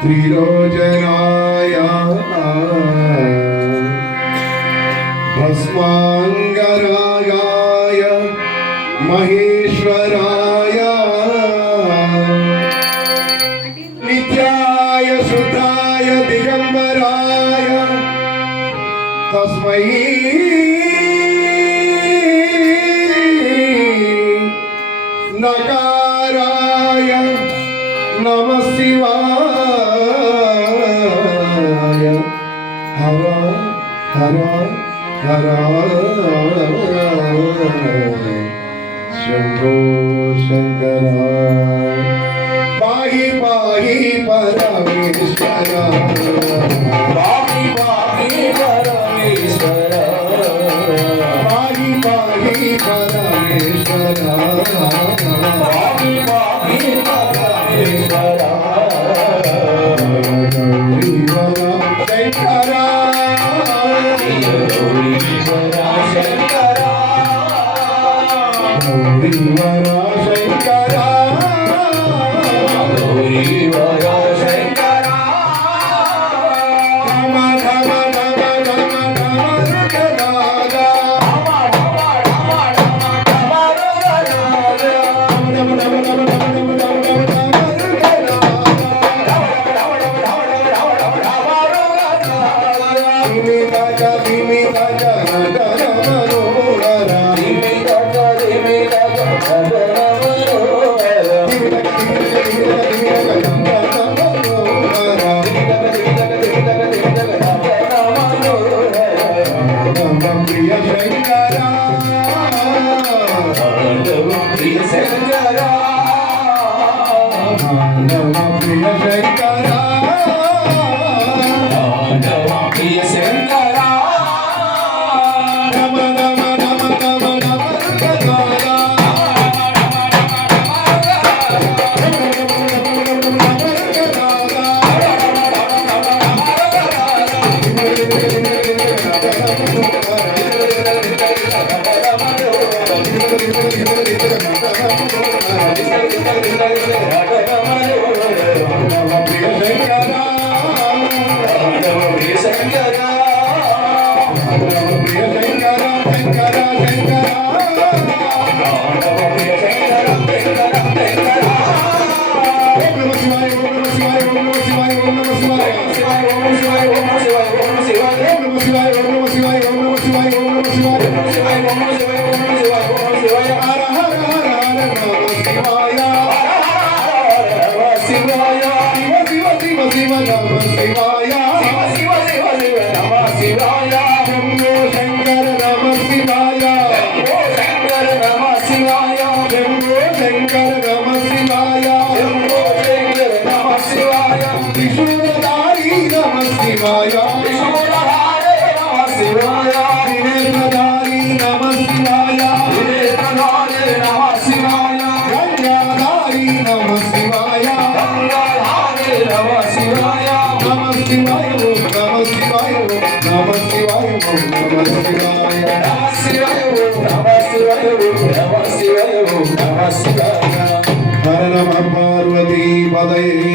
त्रिलोचनाय भस्माङ्गरागाय महेश्वराय नित्याय सुताय दिगम्बराय तस्मै नकाराय நம சிவாய ஹர ஹர ஹர சம்போ சங்கரா பாகி பாகி பரமேஸ்வரா శంకరా శంకరా శంకర నమ శివాయ శంకర నమ శివాయ Hare Namah Parvati Padaya